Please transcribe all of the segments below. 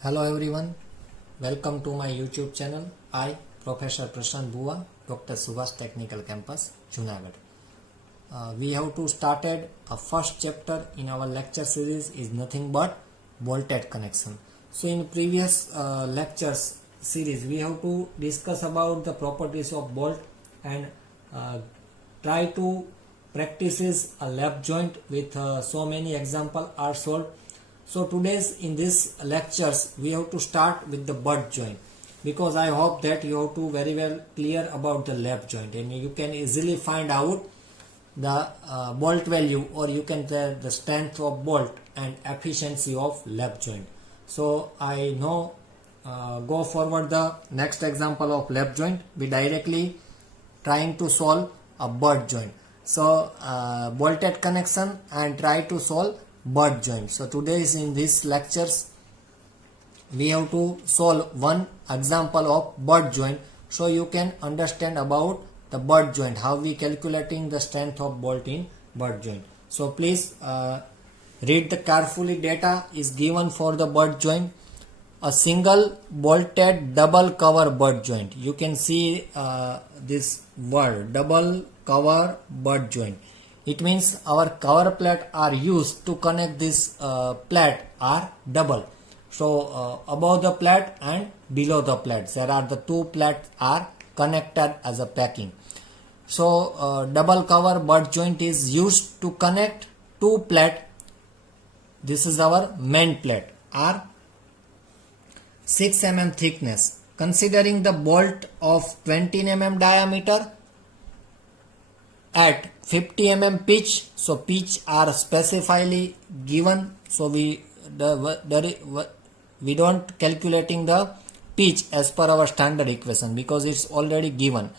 Hello everyone, welcome to my YouTube channel. I, Professor Prashant Bua, Dr. Subhash Technical Campus, Junagadh. We have to started a first chapter in our lecture series is nothing but bolted connection. So in previous lectures series we have to discuss about the properties of bolt and try to practices a lap joint with so many example are solved. So today's in this lectures we have to start with the butt joint, because I hope that you have to very well clear about the lap joint and you can easily find out the bolt value, or you can tell the strength of bolt and efficiency of lap joint. So I know go forward the next example of lap joint. We directly trying to solve a butt joint. So bolted connection and try to solve butt joint. So today is in this lectures we have to solve one example of butt joint, so you can understand about the butt joint, how we calculating the strength of bolt in butt joint. So please read the carefully. Data is given for the butt joint. A single bolted double cover butt joint. You can see this word double cover butt joint. It means our cover plate are used to connect this plate are double. So above the plate and below the plate there are the two plates are connected as a packing. So double cover butt joint is used to connect two plate. This is our main plate are 6 mm thickness. Considering the bolt of 20 mm diameter at 50 mm pitch, so pitch are specifically given, so we don't calculating the pitch as per our standard equation because it's already given.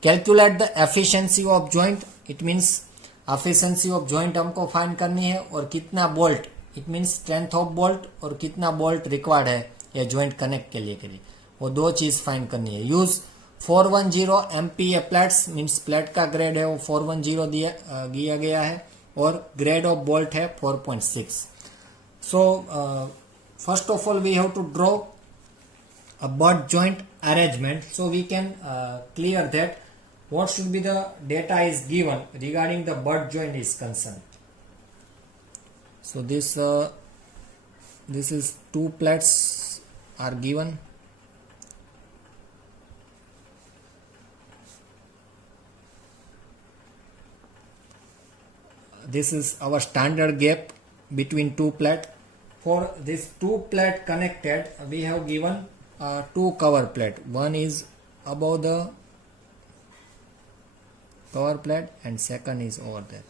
Calculate the efficiency of joint. It means efficiency of joint हमको find करनी है, और कितना bolt, it means strength of bolt और कितना bolt required है ये joint connect के लिए वो दो चीज फाइंड करनी है. Use 410 MPa plates, means plate का ग्रेड है वो 410 दिया गया है और ग्रेड ऑफ बोल्ट है 4.6. So first of all we have to draw a butt joint arrangement, so we can clear that what should be the data is given regarding the butt joint is concerned. So this is two plates are given. This is our standard gap between two plate. For this two plate connected we have given two cover plate. One is above the cover plate and second is over there.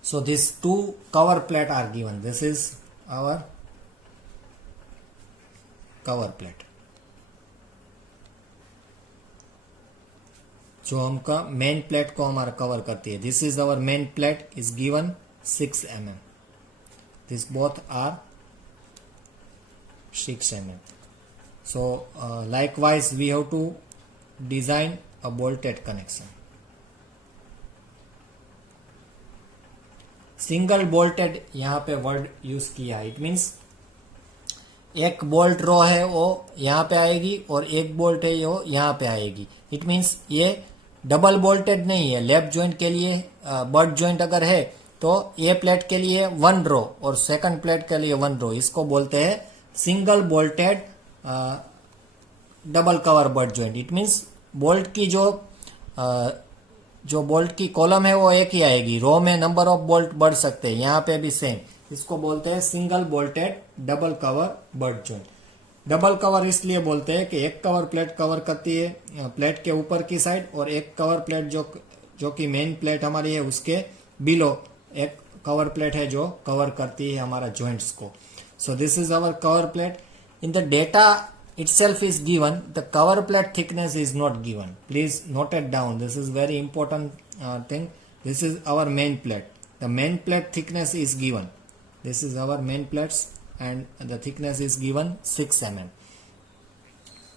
So these two cover plate are given. This is our cover plate जो हमका main plate को हमारा cover करती है. This is our main plate is given 6 mm. This both are 6 mm. So likewise we have to design a bolted connection. Single bolted यहाँ पे word use किया है. इट मीन्स एक बोल्ट रो है वो यहाँ पे आएगी और एक बोल्ट है वो यहाँ पे आएगी. इट मीन्स ये डबल बोल्टेड नहीं है. लेफ्ट जॉइंट के लिए बट जॉइंट अगर है तो ए प्लेट के लिए वन रो और सेकंड प्लेट के लिए वन रो, इसको बोलते हैं single bolted double cover butt joint. It means bolt की जो बोल्ट की कॉलम है वो एक ही आएगी. रो में नंबर ऑफ बोल्ट बढ़ सकते हैं, यहाँ पे भी सेम. इसको बोलते हैं single bolted double cover butt joint. Double cover इसलिए बोलते हैं कि एक कवर प्लेट कवर करती है प्लेट के ऊपर की साइड, और एक कवर प्लेट जो कि मेन प्लेट हमारी है उसके बिलो एक कवर प्लेट है जो कवर करती है हमारा जॉइंट्स को. So this is our cover plate. In the data itself is given, the cover plate thickness is not given. Please note it down. This is very important thing. This is our main plate. The main plate thickness is given. This is our main plates and the thickness is given 6 mm.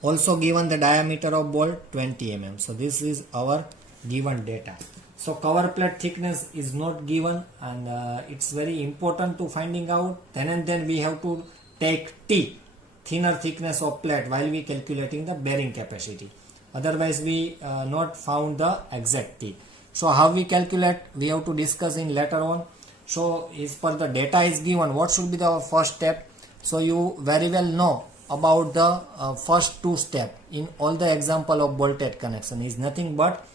Also given the diameter of bolt 20 mm. So this is our given data. So cover plate thickness is not given, and it's very important to finding out. Then and then we have to take T, thinner thickness of plate, while we calculating the bearing capacity. Otherwise we not found the exact T. So how we calculate, we have to discuss in later on. So as per the data is given, what should be the first step? So you very well know about the first two steps in all the example of bolted connection is nothing but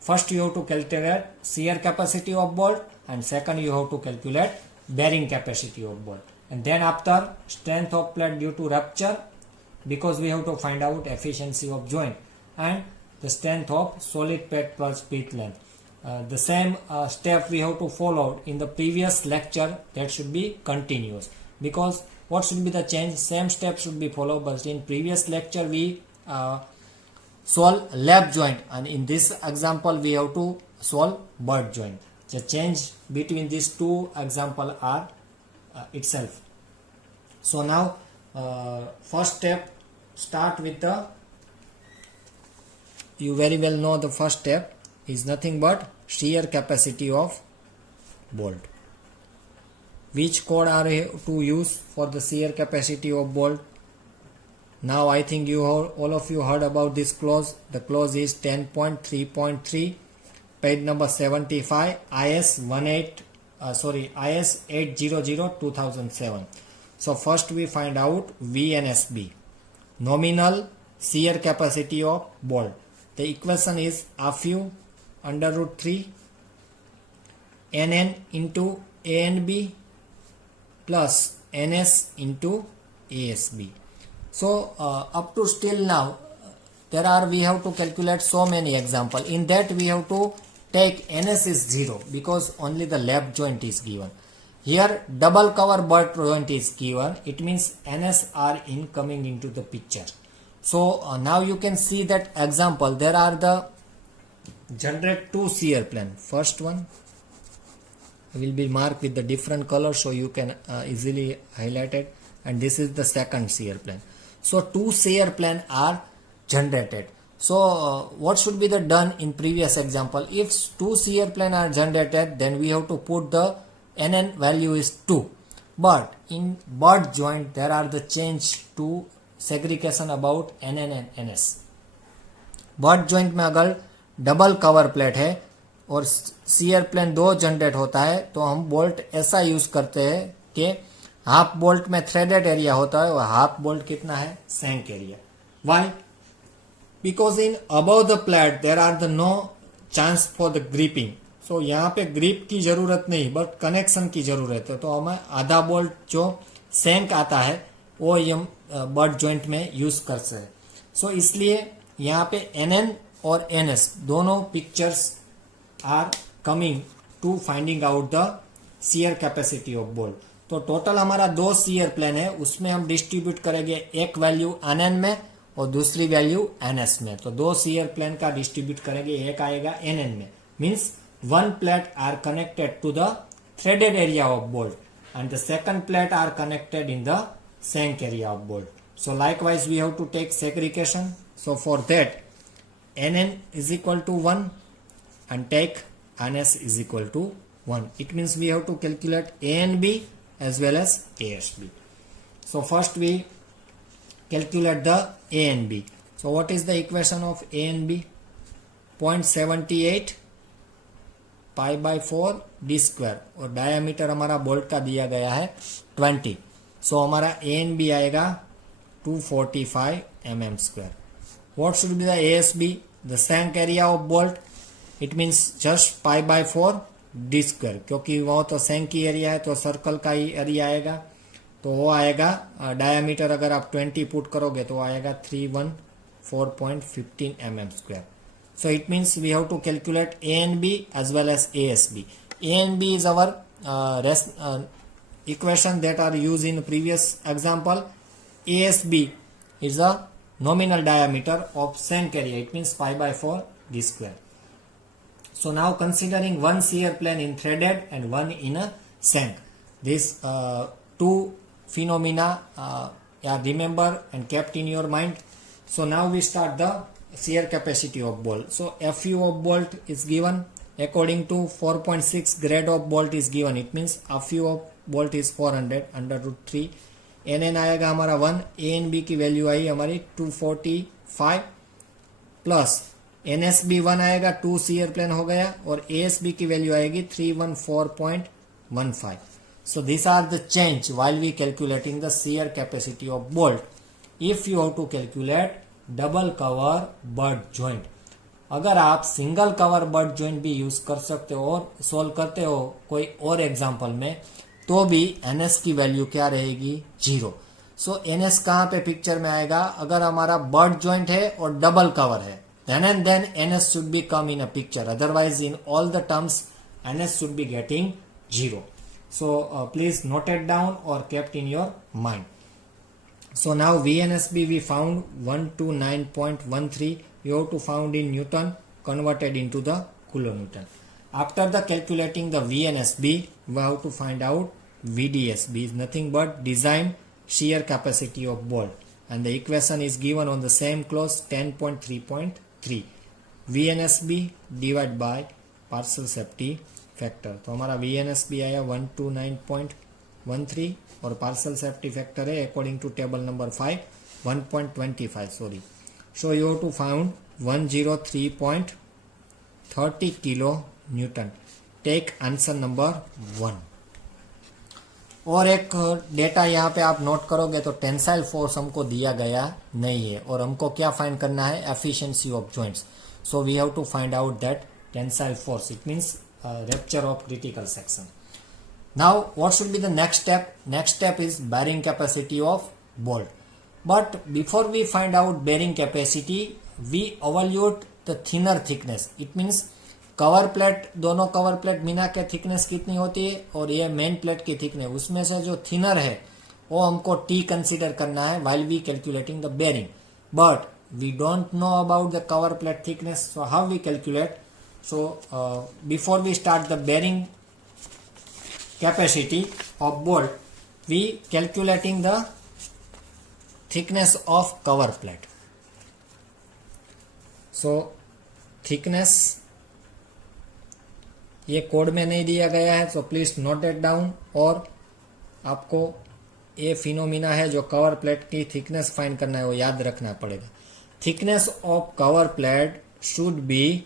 first you have to calculate shear capacity of bolt, and second you have to calculate bearing capacity of bolt, and then after strength of plate due to rupture, because we have to find out efficiency of joint, and the strength of solid plate plus pitch length. The same step we have to follow in the previous lecture, that should be continuous, because what should be the change? Same step should be followed, but in previous lecture we solve lap joint, and in this example we have to solve butt joint. The change between these two examples are itself. So now first step, start with the, you very well know the first step is nothing but shear capacity of bolt. Which code are you to use for the shear capacity of bolt? Now I think you all of you heard about this clause. The clause is 10.3.3, page number 75, IS 800-2007. So first we find out VNSB, nominal shear capacity of bolt. The equation is FU under root 3 NN into ANB plus NS into ASB. So up to still now we have to calculate so many examples. In that we have to take NS is 0 because only the lap joint is given. Here double cover butt joint is given. It means NS are incoming into the picture. So now you can see that example. There are the generate two shear plane. First one will be marked with the different color, so you can easily highlight it. And this is the second shear plane. So two shear plane are generated. So what should be the done in previous example? If two shear plane are generated, then we have to put the NN value is 2. But in butt joint there are the change to segregation about NN and NS. butt joint में अगर double cover plate है और shear plane दो generate होता है, तो हम bolt ऐसा यूज करते हैं कि हाफ बोल्ट में थ्रेडेड एरिया होता है और हाफ बोल्ट कितना है, shank area. Why? Because in above the plate there are the no chance for the gripping. So यहाँ पे ग्रिप की जरूरत नहीं, बट कनेक्शन की जरूरत है. तो हमें आधा बोल्ट जो सैंक आता है वो हम बट जॉइंट में यूज कर सकते हैं. सो इसलिए यहाँ पे NN और NS दोनों pictures are coming to finding out the shear capacity of bolt. तो टोटल हमारा दो शियर प्लेन है, उसमें हम डिस्ट्रीब्यूट करेंगे एक वैल्यू NN में और दूसरी वैल्यू NS में. तो दो शियर प्लेन का डिस्ट्रीब्यूट करेंगे, एक आएगा NN में. Means one plate are connected to the threaded area of bolt and the second plate are connected in the shank area of bolt. So likewise we have to take segregation. So for that NN is equal to 1 and take NS is equal to 1. It means we have to calculate A and B as well as ASB. So first we calculate the A and B. So what is the equation of A and B? 0.78 pi by 4 D square और diameter हमारा bolt का दिया गया है 20. सो हमारा A N B आएगा 245 mm square. What should be the ASB? The shank area of bolt. It means just pi by 4 D square, क्योंकि वो तो सैंक की एरिया है तो सर्कल का ही एरिया आएगा. तो वो आएगा डायामीटर अगर आप 20 पुट करोगे तो आएगा 314.15 mm square. So it means we have to calculate A and B as well as ASB. A and B is our equation that are used in previous example. ASB is the nominal diameter of shank area. It means pi by 4 d square. So now considering one shear plane in threaded and one in a shank, these two phenomena are remember and kept in your mind. So now we start the shear capacity of bolt. So FU of bolt is given according to 4.6 grade of bolt is given, it means fu of bolt is 400 under root 3. nn आएगा हमारा 1, a and b की value आई हमारी 245 plus nsb 1 आएगा, 2 shear plane हो गया, और asb की value आएगी 314.15. So these are the change while we calculating the shear capacity of bolt. If you have to calculate double cover butt joint, अगर आप सिंगल कवर बट जॉइंट भी use कर सकते हो और सोल्व करते हो कोई और एग्जांपल में, तो भी एनएस की वैल्यू क्या रहेगी? 0. सो एनएस कहाँ पे पिक्चर में आएगा? अगर हमारा बट जॉइंट है और डबल कवर है, then and then ns should be come in a picture, otherwise in all the terms ns should be getting 0. So please note it down or kept in your mind. So now VNSB we found 129.13. You have to found in Newton, converted into the kilonewton. After the calculating the VNSB, we have to find out VDSB is nothing but design shear capacity of bolt, and the equation is given on the same clause 10.3.3. VNSB divided by partial safety factor. तो हमारा VNSB आया 129.13 और partial safety factor है according to table number 5 1.25. sorry. So you have to found 103.30 kilo Newton. Take answer number 1. और एक data यहाँ पे आप नोट करोगे तो टेंसाइल फोर्स हमको दिया गया नहीं है, और हमको क्या फाइंड करना है? Efficiency of joints. So we have to find out that tensile force, it means rupture of critical section. Now what should be the next step? Next step is bearing capacity of bolt. But before we find out bearing capacity, we evaluate the thinner thickness. It means cover plate, दोनों cover plate Meena के thickness कितनी होती है और ये main plate की thickness, उसमें से जो थिनर है वो हमको टी कंसीडर करना है while we calculating the bearing. But we don't know about the cover plate thickness. So how we calculate? So before we start the bearing capacity of bolt, we calculating the thickness of cover plate. So thickness ये code में नहीं दिया गया है, so please note it down. और आपको ये phenomena है जो कवर प्लेट की थिकनेस फाइंड करना है, वो याद रखना पड़ेगा. Thickness of cover plate should be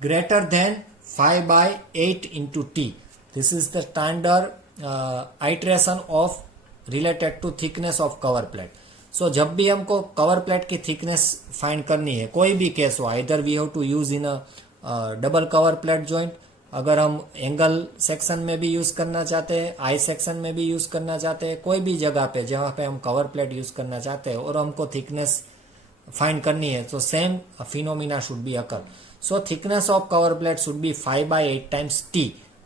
greater than 5/8 into T. This is the standard iteration of related to thickness of cover plate. So जब भी हमको कवर प्लेट की थिकनेस फाइंड करनी है, कोई भी केस हो, either we have to use in a double cover plate joint, अगर हम एंगल सेक्शन में भी यूज करना चाहते हैं, आई सेक्शन में भी यूज करना चाहते हैं, कोई भी जगह पे जहाँ पे हम कवर प्लेट यूज करना चाहते हैं और हमको थिकनेस फाइंड करनी है, तो same phenomena should be occur. So thickness of cover plate should be 5/8 times T,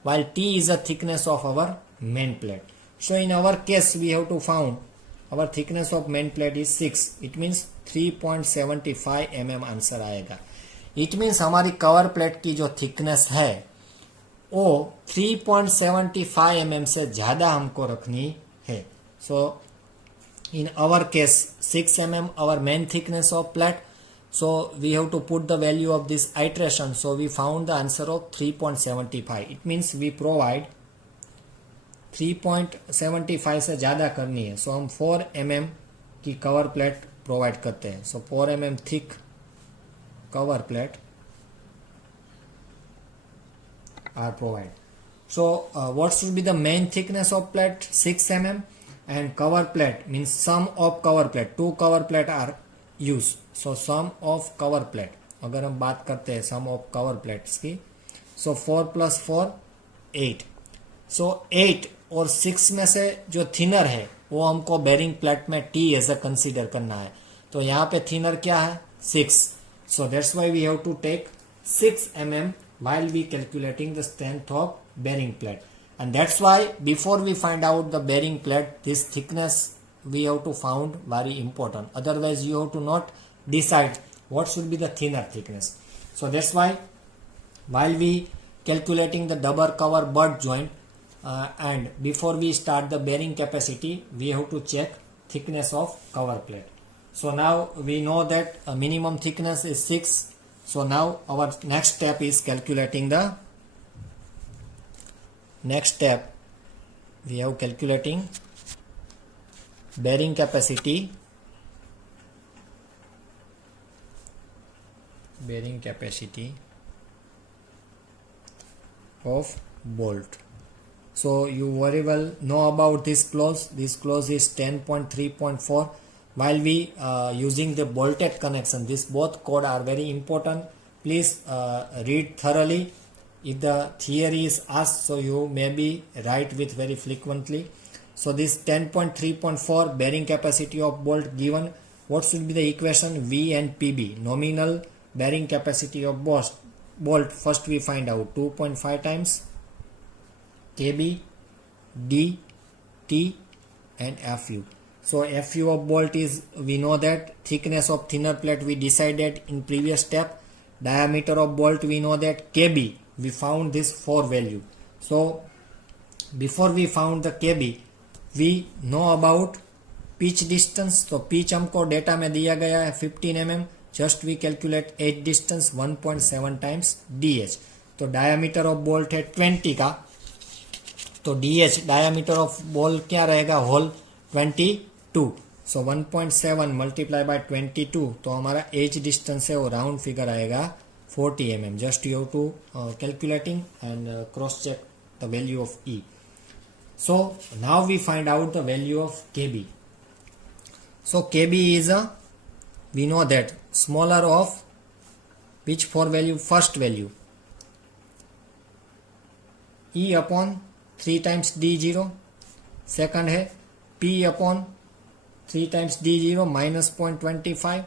while T is the thickness of our main plate. So in our case we have to found our thickness of main plate is 6. It means 3.75 mm answer आएगा. It means हमारी cover plate की जो thickness है वो 3.75 mm से ज्यादा हमको रखनी है. So in our case 6 mm our main thickness of plate. So we have to put the value of this iteration. So we found the answer of 3.75. It means we provide 3.75 से ज़्यादा करनी है. So हम 4 mm की cover plate provide करते हैं. So 4 mm thick cover plate are provided. So what should be the main thickness of plate? 6 mm, and cover plate means sum of cover plate. 2 cover plate are used. So sum of cover plate, अगर हम बात करते हैं sum of cover plates की, so 4 plus 4 8. So 8 और 6 में से जो थिनर है वो हमको बेरिंग प्लेट में T एज अ कंसीडर करना है. तो यहाँ पे थिनर क्या है? 6. So that's why we have to take 6 mm while we calculating the strength of bearing plate. And that's why before we find out the bearing plate, this thickness we have to found very important. Otherwise you have to not decide what should be the thinner thickness. So that's why while we calculating the double cover butt joint and before we start the bearing capacity, we have to check thickness of cover plate. So now we know that minimum thickness is 6. So now our next step is calculating the next step. We have calculating bearing capacity of bolt. So you very well know about this clause. This clause is 10.3.4. While we using the bolted connection, this both code are very important. Please read thoroughly. If the theory is asked, so you maybe write with very frequently. So this 10.3.4 bearing capacity of bolt given. What should be the equation? V and PB, nominal bearing capacity of bolt. First we find out 2.5 times KB, D, T and FU. So FU of bolt is, we know that thickness of thinner plate we decided in previous step. Diameter of bolt we know that KB, we found this 4 value. So before we found the KB, we know about pitch distance. तो pitch हमको data में दिया गया है 15 mm. Just we calculate edge distance 1.7 times DH. तो diameter of bolt है 20 का, तो DH डायामीटर ऑफ बॉल क्या रहेगा? होल 22. सो 1.7 मल्टीप्लाई बाय 22, तो हमारा एज डिस्टेंस है वो राउंड फिगर आएगा 40 mm. Just you have to calculating and cross check the value of E. So now we find out the value of KB. So KB is we know that smaller of which 4 value? First value E upon 3 times D0. Second है P upon 3 times D0 minus 0.25.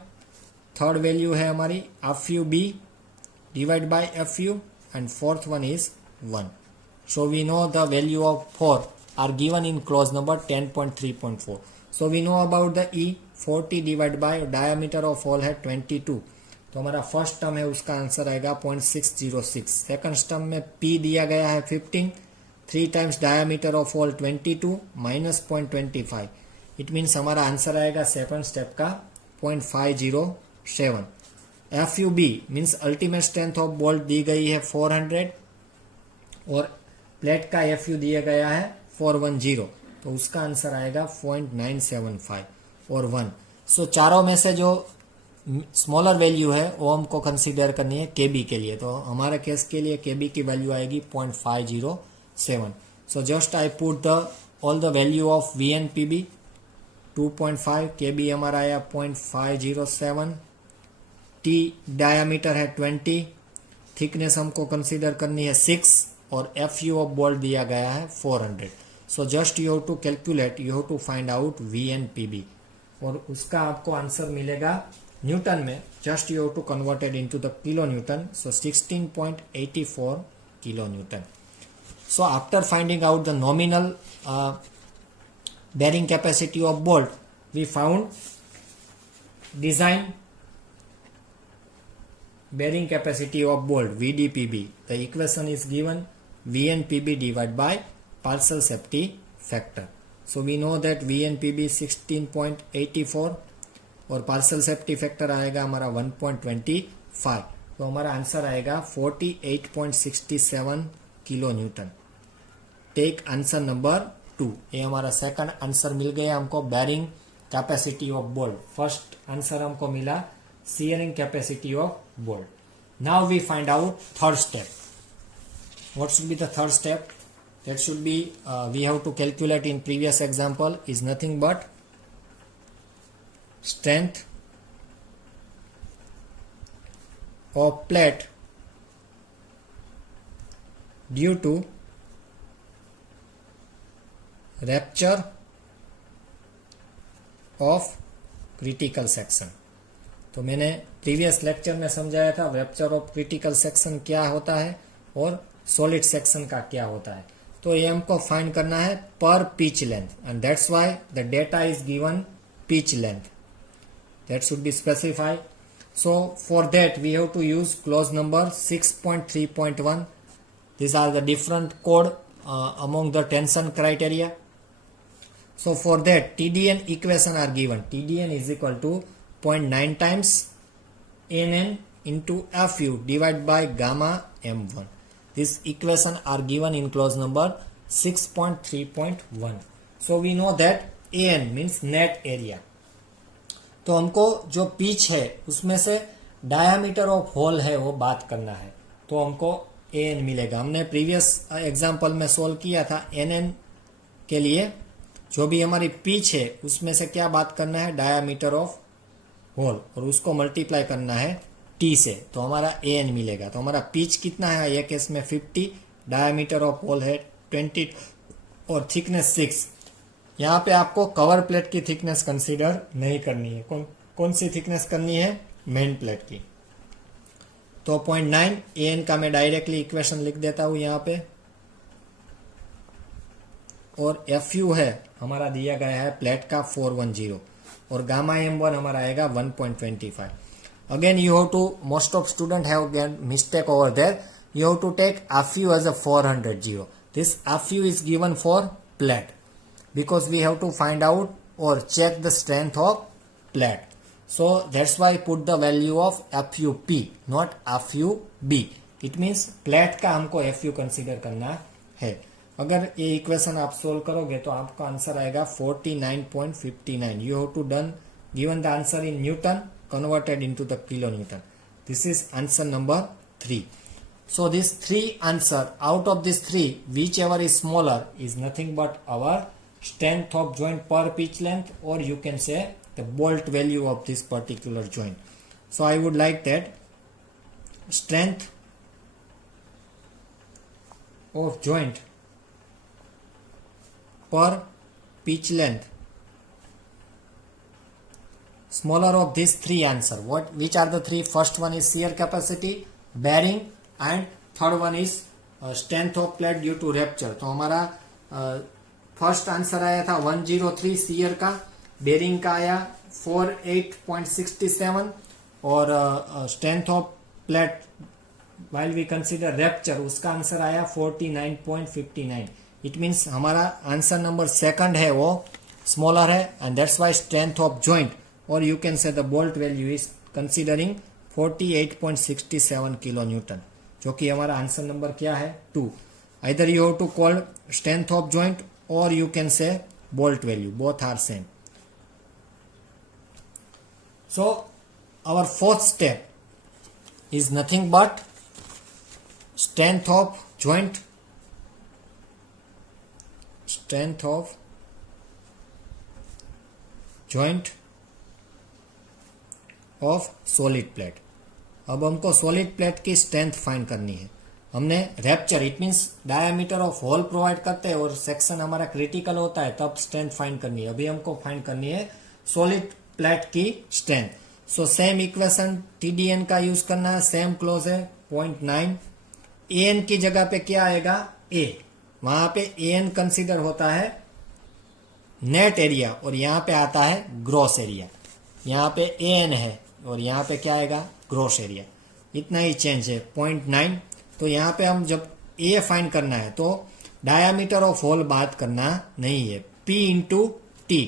Third value है हमारी FUB divide by FU, and fourth one is 1. So we know the value of 4 are given in clause number 10.3.4. So we know about the E 40 divided by diameter of hole है 22. तो हमारा first term है उसका answer आएगा 0.606. Second term में P दिया गया है 15. 3 times diameter of hole 22 minus 0.25. It means हमारा आंसर आएगा सेकंड स्टेप का 0.507. FUB means ultimate strength of bolt दी गई है 400 और प्लेट का FU दिया गया है 410. तो उसका आंसर आएगा 0.975 और 1. सो चारों में से जो स्मॉलर वैल्यू है वो हमको कंसीडर करनी है केबी के लिए. तो हमारे केस के लिए केबी की वैल्यू आएगी 0.507. So just I put the all the value of V N P B. 2.5 KB हमारा आया 0.507. टी डायामीटर है 20. थिकनेस हमको कंसीडर करनी है 6 और एफ यू ऑफ बोल्ट दिया गया है 400. So just you have to calculate, you have to find out V N P B और उसका आपको आंसर मिलेगा न्यूटन में. Just you have to converted into the kilonewton. So 16.84 kilonewton. So after finding out the nominal bearing capacity of bolt, we found design bearing capacity of bolt VDPB. The equation is given VNPB divided by partial safety factor. So we know that VNPB 16.84 और partial safety factor आएगा हमारा 1.25. तो हमारा answer आएगा 48.67 kilo Newton. Take answer number 2. ये हमारा second answer मिल गया हमको bearing capacity of bolt. First answer हमको मिला shearing capacity of bolt. Now we find out third step. What should be the third step? That should be we have to calculate in previous example is nothing but strength of plate due to rupture of critical section. तो मैंने previous lecture में समझाया था rapture of critical section क्या होता है और solid section का क्या होता है. तो ये हमको फाइंड करना है per pitch length and that's why the data is given pitch length. That should be specified. So for that we have to use clause number 6.3.1. This are the different code among the tension criteria. So for that TDN equation are given. TDN is equal to 0.9 times NN into FU divided by gamma M1. This equation are given in clause number 6.3.1. So we know that AN means net area. तो हमको जो pitch है उसमें से diameter of whole है वो बात करना है, तो हमको AN मिलेगा. हमने प्रीवियस एग्जांपल में सोल्व किया था. NN के लिए जो भी हमारी पिच है उसमें से क्या बात करना है, डायामीटर ऑफ होल, और उसको मल्टीप्लाई करना है T से, तो हमारा AN मिलेगा. तो हमारा पिच कितना है, ये केस में 50, डायामीटर ऑफ होल है 20 और थिकनेस 6. यहाँ पे आपको कवर प्लेट की थिकनेस कंसीडर नहीं करनी है. कौन सी थिकनेस करनी है, मेन प्लेट की. तो 0.9 AN का मैं डायरेक्टली इक्वेशन लिख देता हूं यहाँ पे, और FU है हमारा दिया गया है प्लेट का 410, और गामा M1 हमारा आएगा 1.25. Again you have to, most of student have get mistake over there. You have to take FU as a 400. This FU is given for plate because we have to find out or check the strength of plate. So that's why I put the value of FUP, not FUB. It means plate का हमको FU consider करना है. अगर ये equation आप solve करोगे तो आपका आंसर आएगा 49.59. You have to done given the answer in Newton converted into the kilonewton. This is answer number 3. So this 3 answer, out of this 3, whichever is smaller is nothing but our strength of joint per pitch length, or you can say the bolt value of this particular joint. So I would like that strength of joint per pitch length, smaller of these 3 answer. Which are the 3? First one is shear capacity, bearing, and third one is strength of plate due to rupture. तो हमारा first answer आया था 103 shear का, bearing का आया 48.67, और strength of plate while we consider rupture उसका answer आया 49.59. इट मीन्स हमारा आंसर नंबर सेकंड है वो स्मॉलर है, and that's why strength of joint, और you can say the bolt value is considering 48.67 kilo newton, जो कि हमारा आंसर नंबर क्या है 2. Either you have to call strength of joint or you can say bolt value, both are same. So our fourth step is nothing but strength of joint, strength of joint of solid plate. अब हमको solid plate की strength find करनी है. हमने rupture, it means diameter of hole provide करते हैं और section हमारा क्रिटिकल होता है, तब स्ट्रेंथ फाइंड करनी है. अभी हमको फाइंड करनी है सॉलिड प्लेट की strength. So same equation TDN का यूज करना है, सेम क्लोज है 0.9. AN की जगह पे क्या आएगा, A. वहां पे AN कंसीडर होता है नेट एरिया, और यहाँ पे आता है ग्रॉस एरिया. यहाँ पे AN है और यहाँ पे क्या आएगा, ग्रॉस एरिया. इतना ही चेंज है 0.9. तो यहाँ पे हम जब A फाइंड करना है तो डायामीटर ऑफ होल बात करना नहीं है, P into T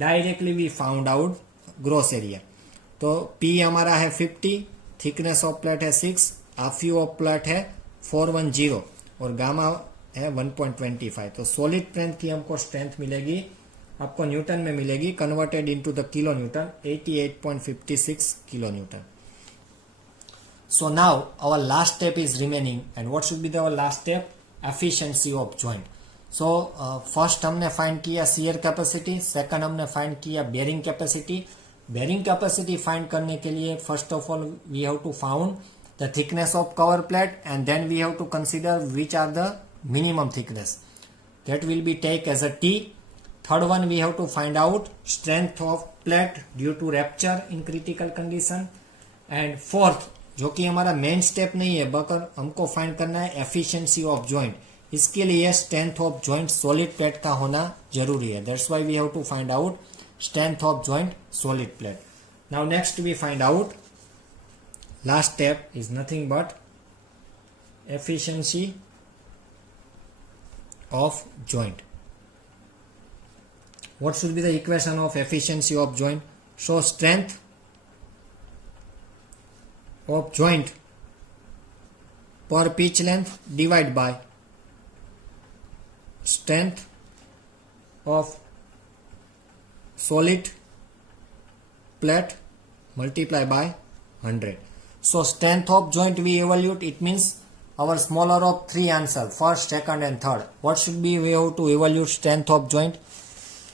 directly we found out gross area. तो P हमारा है 50, थिकनेस ऑफ प्लेट है 6, FU ऑफ प्लेट है 410, और गामा है 1.25. तो सॉलिड प्लेट की हमको स्ट्रेंथ मिलेगी, आपको न्यूटन में मिलेगी, converted into the kilo Newton 88.56 kilo Newton. So now our last step is remaining, and what should be our last step? Efficiency of joint. So first हमने find किया shear capacity, second हमने find किया bearing capacity. Bearing capacity find करने के लिए first of all we have to found the thickness of cover plate, and then we have to consider which are the minimum thickness. That will be take as a T. Third one we have to find out strength of plate due to rupture in critical condition, and fourth जो कि हमारा main step नहीं है, बकर हमको find करना है efficiency of joint. इसके लिए strength of joint solid plate का होना जरूरी है. That's why we have to find out strength of joint solid plate. Now next we find out, last step is nothing but efficiency of joint. What should be the equation of efficiency of joint? So strength of joint per pitch length divided by strength of solid plate multiply by 100. So strength of joint we evaluate, it means our smaller of three answer, first, second and third. What should be we have to evaluate strength of joint?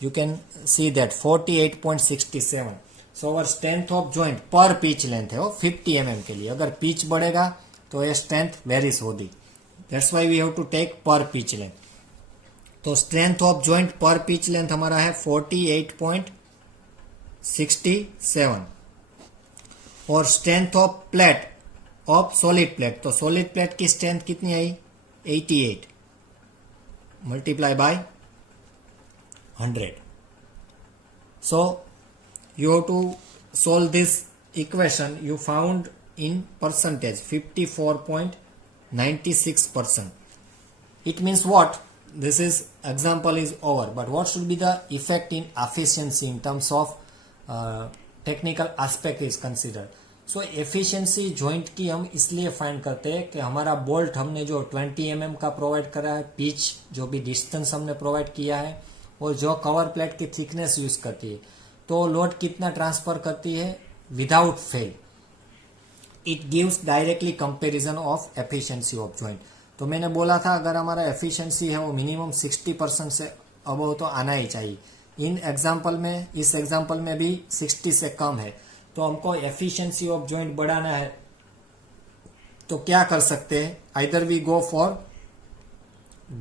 You can see that 48.67. So our strength of joint per pitch length है वो 50 mm के लिए. अगर pitch बढ़ेगा तो ये strength varies होगी. That's why we have to take per pitch length. तो strength of joint per pitch length हमारा है 48.67 और strength of plate of solid plate, तो solid plate की strength कितनी आई 88 multiply by 100. So you have to solve this equation. You found in percentage 54.96%. It means what? This is example is over, but what should be the effect in efficiency in terms of technical aspect is considered. So efficiency joint की हम इसलिए find करते हैं कि हमारा bolt हमने जो 20 mm का प्रोवाइड करा है, पिच जो भी डिस्टेंस हमने प्रोवाइड किया है और जो कवर प्लेट की थिकनेस यूज करती है, तो लोड कितना ट्रांसफर करती है without fail. It gives directly comparison of efficiency of joint. तो मैंने बोला था अगर हमारा एफिशिएंसी है वो मिनिमम 60% से अबव तो आना ही चाहिए. इन एग्जांपल में, इस एग्जांपल में भी 60 से कम है, तो हमको एफिशिएंसी ऑफ जॉइंट बढ़ाना है. तो क्या कर सकते हैं? Either we go for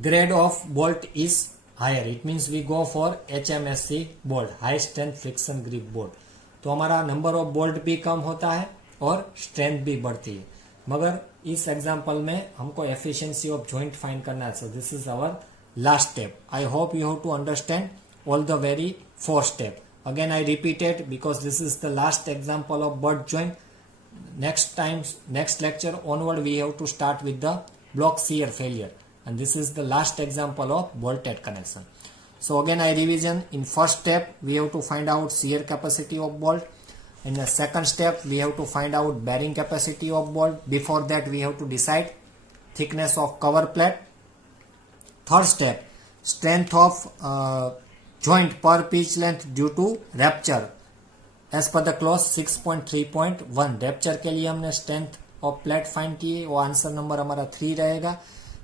grade of bolt is higher, it means we go for HMSC bolt, high strength friction grip bolt. तो हमारा नंबर ऑफ बोल्ट भी कम होता है और स्ट्रेंथ भी बढ़ती है. मगर इस एग्जांपल में हमको एफिशिएंसी ऑफ जॉइंट फाइंड करना है. So this is our last step. I hope you have to understand all the very 4 step. Again I repeat it because this is the last example of butt joint. Next lecture onward we have to start with the block shear failure, and this is the last example of bolted connection. So again I revision. In first step we have to find out shear capacity of bolt. In the second step we have to find out bearing capacity of bolt. Before that we have to decide thickness of cover plate. Third step, strength of joint per pitch length due to rupture as per the clause 6.3.1. rupture के लिए हमने strength of plate find की, वो answer number हमारा 3 रहेगा.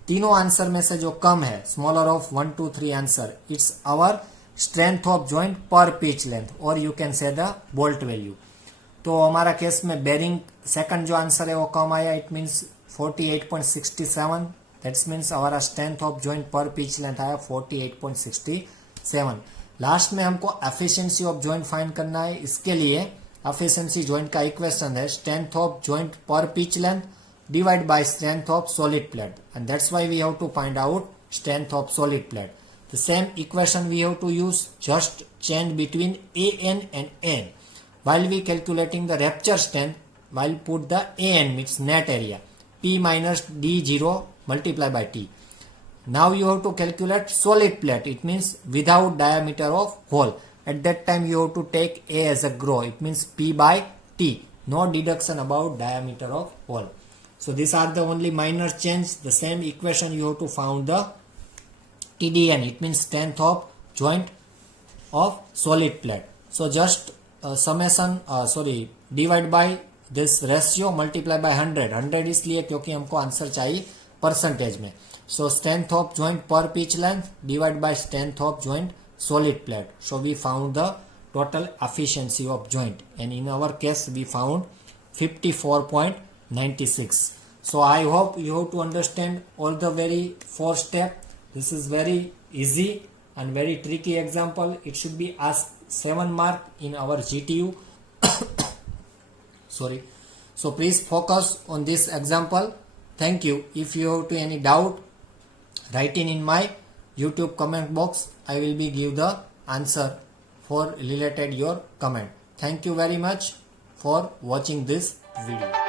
तीनों answer में से जो कम है, smaller of 1 2 3 answer, it's our strength of joint per pitch length और you can say the bolt value. तो हमारा केस में बेरिंग सेकंड जो आंसर है वो कम आया, इट मीन्स 48.67. दैट्स मीन्स हमारा strength of joint per pitch length आया 48.67. लास्ट में हमको एफिशिएंसी ऑफ जॉइंट फाइंड करना है. इसके लिए एफिशिएंसी जॉइंट का इक्वेशन है strength of joint per pitch length divide by strength of solid plate, and that's why we have to find out strength of solid plate. The same equation we have to use, just change between AN and N. While we calculating the rupture strength, while put the AN means net area, P minus D0 multiply by T. Now you have to calculate solid plate, it means without diameter of hole. At that time you have to take A as a grow, it means P by T, no deduction about diameter of hole. So these are the only minor change. The same equation you have to found the TDN, it means strength of joint of solid plate. So just divide by this ratio multiply by 100 इसलिए क्योंकि हमको answer चाहिए percentage में. So strength of joint per pitch length divided by strength of joint solid plate. So we found the total efficiency of joint, and in our case we found 54.96. So I hope you have to understand all the very 4 steps. This is very easy and very tricky example. It should be asked 7 mark in our GTU. Sorry. So please focus on this example. Thank you. If you have to any doubt, write in my YouTube comment box. I will be give the answer for related your comment. Thank you very much for watching this video.